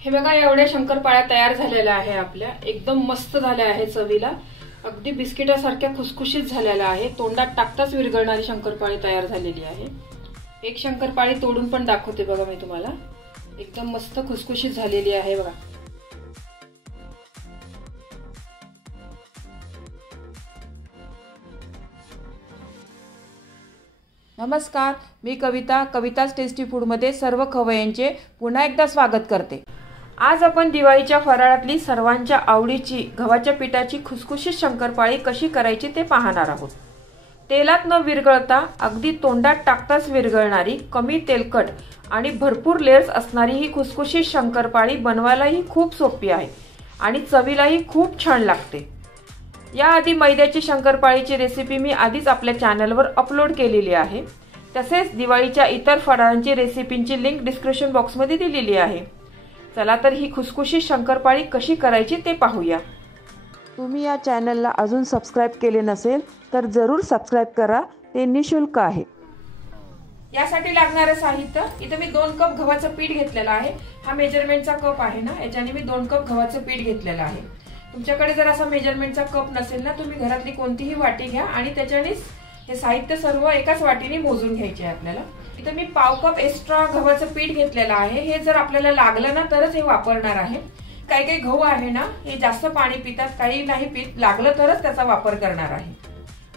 हे बघा एवढ्या शंकरपाळ्या तयार झालेल्या आहे आपल्या, एकदम मस्त झाल्या आहे चवीला, अगदी बिस्किटासारख्या खुसखुशीत झालेल्या आहे। तोंडात टाकताच विरघळणारी शंकरपाळी तयार झालेली आहे। एक शंकरपाळी तोडून पण दाखवते बघा मी तुम्हाला, एकदम मस्त खुसखुशीत झालेली आहे बघा। नमस्कार, मी कविता, कविताज टेस्टी फूड मध्ये सर्व खवय्यांचे पुन्हा एकदा स्वागत करते। आज आपण दिवाळीच्या फराळातली सर्वांच्या आवडीची गव्हाच्या पिठाची खुसखुशीत शंकरपाळी कशी करायची ते पाहणार आहोत। तेलात न विरघळता अगदी तोंडात टाकताच विरघळणारी, कमी तेलकट आणि भरपूर लेयर्स असणारी ही खुसखुशीत शंकरपाळी बनवायलाही खूप सोपी आहे आणि चवीलाही खूप छान लागते। याआधी मैद्याची शंकरपाळीची रेसिपी मी आधीच आपल्या चॅनलवर अपलोड केलेली आहे। तसेच दिवाळीच्या इतर फराळांची रेसिपींची लिंक डिस्क्रिप्शन बॉक्समध्ये दिलेली आहे। चला तर ही खुसखुशीत शंकरपाळी कशी करायची ते पाहूया। तुम्ही या चॅनलला अजून सबस्क्राइब केले नसेल तर जरूर सबस्क्राइब करा, ते निशुल्क आहे। यासाठी लागणारे साहित्य, इथे मी 2 कप गव्हाचं पीठ घेतलेलं आहे। हा मेजरमेंटचा कप आहे ना, याच्याने मी 2 कप गव्हाचं पीठ घेतलेलं आहे। तुमच्याकडे जर असा मेजरमेंटचा कप नसेल ना, तुम्ही घरातली कोणतीही वाटी घ्या आणि त्याच्यानेच हे साहित्य सर्व एकाच वाटीने मोजून घ्यायचे आहे आपल्याला। इथे मी पाव कप एक्स्ट्रा गव्हाचं पीठ घेतलेलं आहे। हे जर आपल्याला लागलं ना तरच हे वापरणार आहे। काही काही गहू आहे ना, हे जास्त पाणी पितात, काही नाही पित, लागलं तरच त्याचा वापर करणार आहे।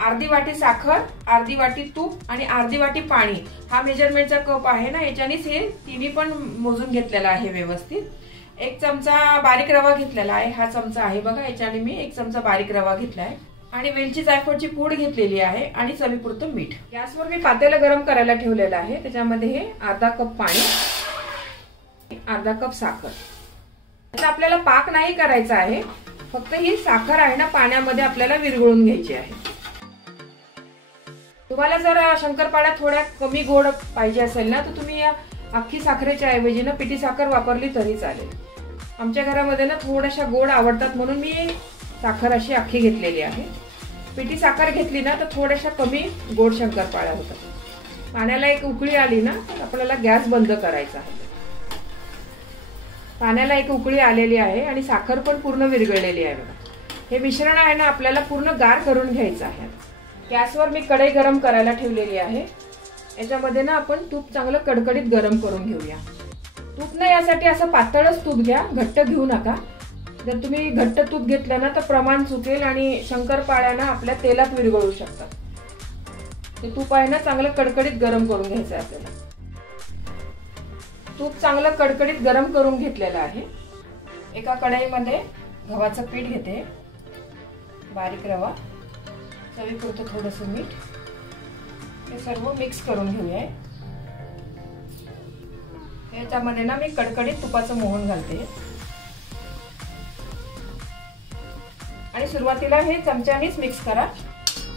अर्धी वाटी साखर, अर्धी वाटी तूप आणि अर्धी वाटी पाणी, हा मेजरमेंटचा कप आहे ना, याच्यानेच हे तिन्ही पण मोजून घेतलेला आहे व्यवस्थित। 1 चमचा बारीक रवा घेतलेला आहे, हा चमचा आहे बघा, याच्याने मी 1 चमचा बारीक रवा घेतलाय आणि वेलची जायफळची पूड घेतलेली आहे आणि चवीपुरतं मीठ। गॅसवर मी पातेलं गरम करायला ठेवलेलं आहे, त्याच्यामध्ये हे अर्धा कप पाणी, अर्धा कप साखर। आता आपल्याला पाक नाही करायचा आहे, फक्त ही साखर आहे ना पाण्यामध्ये आपल्याला विरघळून घ्यायची आहे। तुम्हाला जर शंकरपाळ्या थोड्या कमी गोड पाहिजे असेल ना, तर तुम्ही अख्खी साखरेच्या ऐवजी ना पिठी साखर वापरली तरी चालेल। आमच्या घरामध्ये ना थोड्याशा गोड आवडतात म्हणून मी साखर अशी अख्खी घेतलेली आहे। पिठी साखर घेतली ना तर थोड्याशा कमी गोड शंकरपाळ्या होतात। पाण्याला एक उकळी आली ना तर आपल्याला गॅस बंद करायचा आहे। पाण्याला एक उकळी आलेली आहे आणि साखर पण पूर्ण विरघळलेली आहे बघा। हे मिश्रण आहे ना आपल्याला पूर्ण गार करून घ्यायचं आहे। गॅसवर मी कढई गरम करायला ठेवलेली आहे। याच्यामध्ये ना आपण तूप चांगलं कडकडीत गरम करून घेऊया। तूप ना यासाठी असं पातळच तूप घ्या, घट्ट घेऊ नका। जर तुम्ही घट्ट तूप घेतलं ना तर प्रमाण चुकेल आणि शंकरपाळ्या ना आपल्या तेलात विरघळू शकतात। ते तूप आहे ना चांगलं कडकडीत गरम करून घ्यायचं आहे आपल्याला। तूप चांगलं कडकडीत गरम करून घेतलेलं आहे। एका कढईमध्ये गव्हाचं पीठ घेते, बारीक रवा, चवीपुरतं थोडंसं मीठ, हे सर्व मिक्स करून घेऊया। याच्यामध्ये ना मी कडकडीत तुपाचं मोहन घालते आणि सुरुवातीला हे चमच्यानेच मिक्स करा,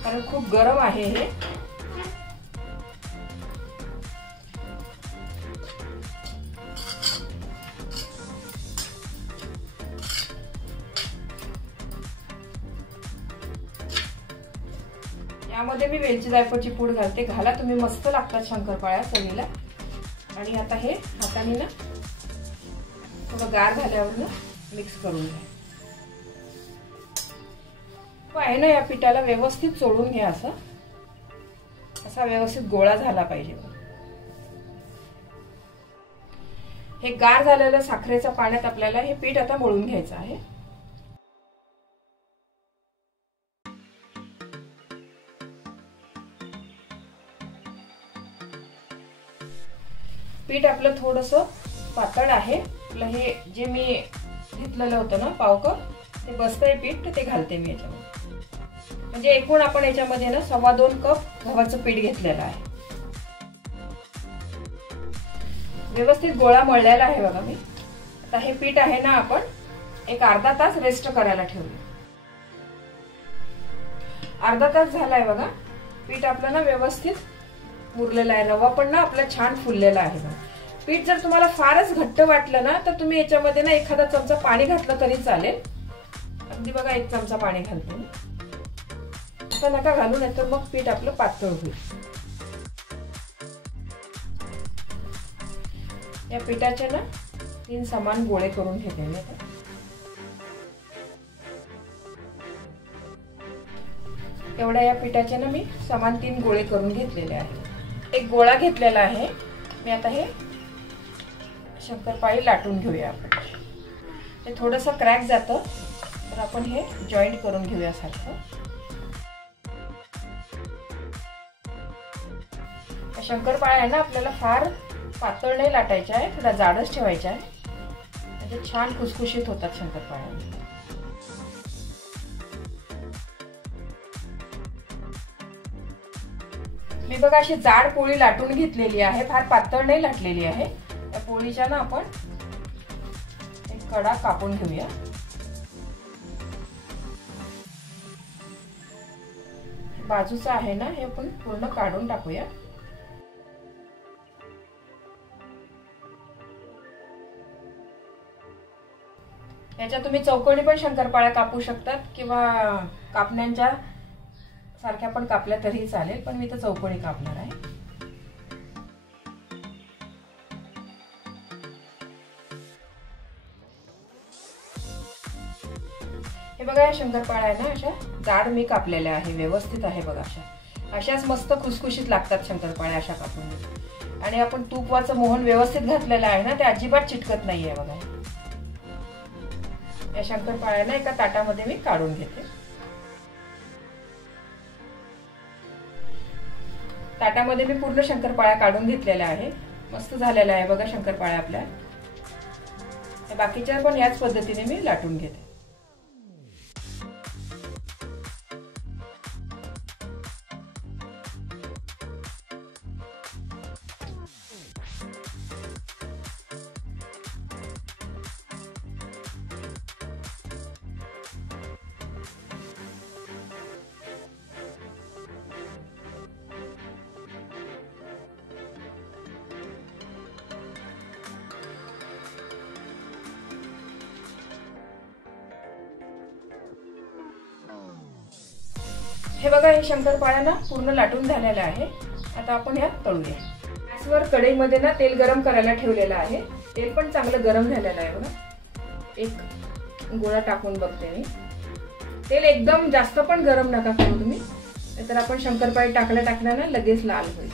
कारण खूप गरम आहे हे। यामध्ये मी वेलची जायफळची पूड घालते, घाला तुम्ही, मस्त लागतात शंकरपाळ्या चवीला। आणि आता हे हाताने ना थोडं गार झाल्यावर ना मिक्स करून घ्या। आहे ना या पिठाला व्यवस्थित चोळून घ्या, असा व्यवस्थित गोळा झाला पाहिजे। हे गार झालेलं साखरेच्या पाण्यात आपल्याला हे पीठ आता मळून घ्यायचं आहे। पीठ आपलं थोडंसं पातळ आहे, आपलं हे जे मी घेतलेलं होतं ना पाव कप, ते बसतंय पीठ, ते घालते मी याच्यामध्ये। म्हणजे एकूण आपण याच्यामध्ये ना 2.25 कप गव्हाचं पीठ घेतलेलं आहे। व्यवस्थित गोळा मळलेला आहे बघा मी। आता हे पीठ आहे ना आपण एक अर्धा तास रेस्ट करायला ठेवूया। अर्धा तास झालाय बघा, पीठ आपलं ना व्यवस्थित मुरलेलं आहे, रवा पण ना आपला छान फुललेला आहे बघा। पीठ जर तुम्हाला फारच घट्ट वाटलं ना तर तुम्ही याच्यामध्ये ना एखादा चमचा पाणी घातलं तरी चालेल। अगदी बघा 1 चमचा पाणी घालते, असं नका घालू, नाहीतर मग पीठ आपलं पातळ होईल। या पिठाचे ना 3 समान गोळे करून घेतलेले आहेत। एवढ्या या पिठाचे ना मी समान 3 गोळे करून घेतलेले आहेत। एक गोळा घेतलेला आहे मी। आता हे शंकरपाळी लाटून घेऊया आपण। हे थोडंसं क्रॅक जातं तर आपण हे जॉईंट करून घेऊया सारखं। शंकरपाळ्या आहे ना आपल्याला फार पातळ नाही लाटायच्या आहे, थोडा जाडच ठेवायचा आहे, म्हणजे छान खुसखुशीत होतात शंकरपाळ्या। मी बघा अशी जाड पोळी लाटून घेतलेली आहे, फार पातळ नाही लाटलेली आहे। या पोळीच्या ना आपण एक कडा कापून घेऊया। बाजूचं आहे ना हे आपण पूर्ण काढून टाकूया। याच्या तुम्ही चौकोनी पण शंकरपाळ्या कापू शकतात किंवा कापण्यांच्या सारख्या पण कापल्या तरी चालेल, पण मी तर चौकोनी कापणार आहे। हे बघा या शंकरपाळ्या आहे ना अशा जाड मी कापलेल्या आहे, व्यवस्थित आहे बघा। अशाच मस्त खुसखुशीत लागतात शंकरपाळ्या अशा कापून। आणि आपण तुपाचं मोहन व्यवस्थित घातलेलं आहे ना, ते अजिबात चिटकत नाहीये बघा। या शंकरपाळ्या ना एका ताटामध्ये मी काढून घेते। ताटामध्ये मी पूर्ण शंकरपाळ्या काढून घेतलेल्या आहे, मस्त झालेल्या आहे बघा शंकरपाळ्या आपल्या। बाकीच्या पण याच पद्धतीने मी लाटून घेते। हे बघा हे शंकरपाळ्या ना पूर्ण लाटून झालेल्या आहे। आता आपण यात तळूया। गॅसवर कढईमध्ये ना तेल गरम करायला ठेवलेलं आहे। तेल पण चांगलं गरम झालेलं आहे बघा। एक गोळा टाकून बघते मी। तेल एकदम जास्त पण गरम नका करू तुम्ही, नाहीतर आपण शंकरपाळी टाकल्या ना लगेच लाल होईल।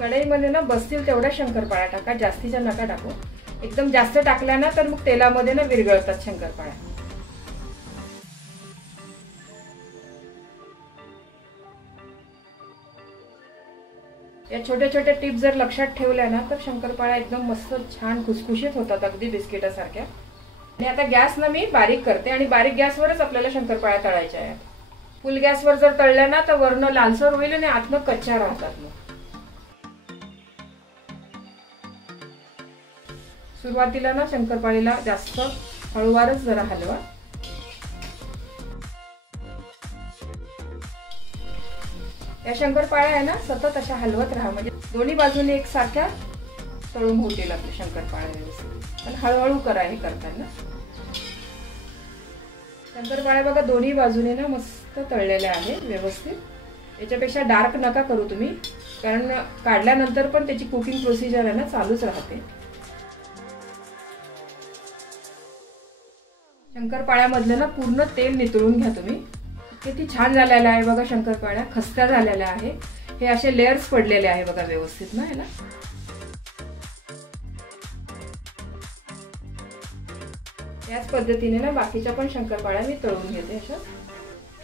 कढईमध्ये ना बसतील तेवढ्या शंकरपाळ्या टाका, जास्तीच्या नका टाकू। एकदम जास्त टाकल्या ना तर मग तेलामध्ये ना विरघळतात शंकरपाळ्या। या छोट्या छोट्या टिप जर लक्षात ठेवल्या ना तर शंकरपाळ्या एकदम मस्त छान खुसखुशीत होतात, अगदी बिस्किटासारख्या। आणि आता गॅस ना मी बारीक करते आणि बारीक गॅसवरच आपल्याला शंकरपाळ्या तळायच्या आहेत। फुल गॅसवर जर तळल्या ना तर वरनं लालसर होईल आणि आतनं कच्च्या राहतात। मग सुरुवातीला ना शंकरपाळीला जास्त हळूवारच जरा हलवा। या शंकरपाळ्या आहे ना सतत अशा हलवत राहा, म्हणजे दोन्ही बाजूने एकसारख्या तळून होतील आपल्या शंकरपाळ्या व्यवस्थित। पण हळूहळू करा हे करताना। शंकरपाळ्या बघा दोन्ही बाजूने ना मस्त तळलेल्या आहेत व्यवस्थित। याच्यापेक्षा डार्क नका करू तुम्ही, कारण काढल्यानंतर पण त्याची कुकिंग प्रोसिजर आहे ना चालूच राहते। शंकरपाळ्यामधलं ना पूर्ण तेल नितळून घ्या तुम्ही। किती छान झालेला आहे बघा शंकरपाळ्या, खस्त्या झालेल्या आहे। हे असे लेयर्स पडलेले आहे बघा व्यवस्थित ना याला। याच पद्धतीने ना बाकीच्या पण शंकरपाळ्या मी तळून घेते अशा।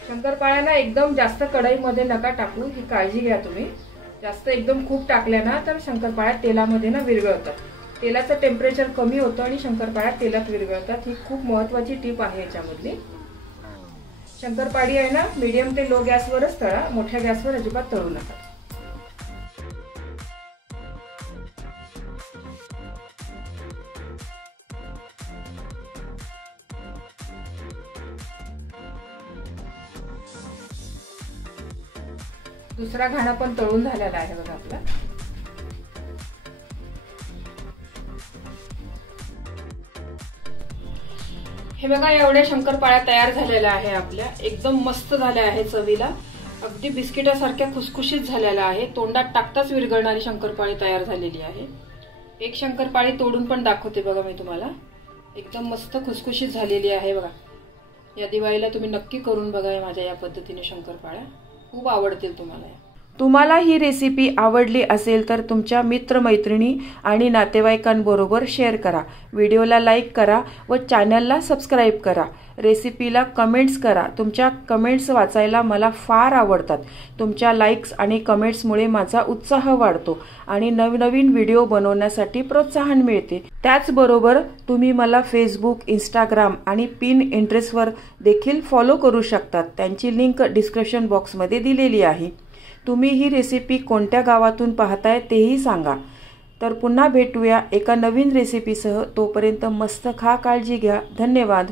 शंकरपाळ्या ना एकदम जास्त कढईमध्ये नका टाकू, ही काळजी घ्या तुम्ही। जास्त एकदम खूप टाकल्या ना तर शंकरपाळ्या तेलामध्ये ना विरघळतात। तेलाचं टेम्परेचर कमी होतं आणि शंकरपाळ्या तेलात विरघळतात। ही खूप महत्त्वाची टिप आहे याच्यामधली। शंकरपाळी आहे ना मीडियम ते लो गॅसवरच तळा, मोठ्या गॅसवर अजिबात तळू नका। दुसरा घाणा पण तळून झालेला आहे बघा आपला। हे बघा एवढ्या शंकरपाळ्या तयार झालेल्या आहे आपल्या, एकदम मस्त झाल्या आहे चवीला। अगदी बिस्किटासारख्या खुसखुशीत झालेला आहे। तोंडात टाकताच विरघळणारी शंकरपाळी तयार झालेली आहे। एक शंकरपाळी तोडून पण दाखवते बघा मी तुम्हाला। एकदम मस्त खुसखुशीत झालेली आहे बघा। या दिवाळीला तुम्ही नक्की करून बघा माझ्या या पद्धतीने शंकरपाळ्या, खूप आवडतील तुम्हाला। तुम्हाला ही रेसिपी आवडली असेल तर तुमच्या मित्रमैत्रिणी आणि नातेवाईकांबरोबर शेअर करा, व्हिडिओला लाईक करा व चॅनलला सबस्क्राईब करा। रेसिपीला कमेंट्स करा, तुमच्या कमेंट्स वाचायला मला फार आवडतात। तुमच्या लाईक्स आणि कमेंट्समुळे माझा उत्साह वाढतो आणि नवनवीन व्हिडिओ बनवण्यासाठी प्रोत्साहन मिळते। त्याचबरोबर तुम्ही मला फेसबुक, इंस्टाग्राम आणि पिंटरेस्टवर देखील फॉलो करू शकतात। त्यांची लिंक डिस्क्रिप्शन बॉक्समध्ये दिलेली आहे। तुम्ही ही रेसिपी कोणत्या गावातून पाहताय तेही सांगा। तर पुन्हा भेटूया एका नवीन रेसिपीसह। तोपर्यंत मस्त खा, काळजी घ्या। धन्यवाद।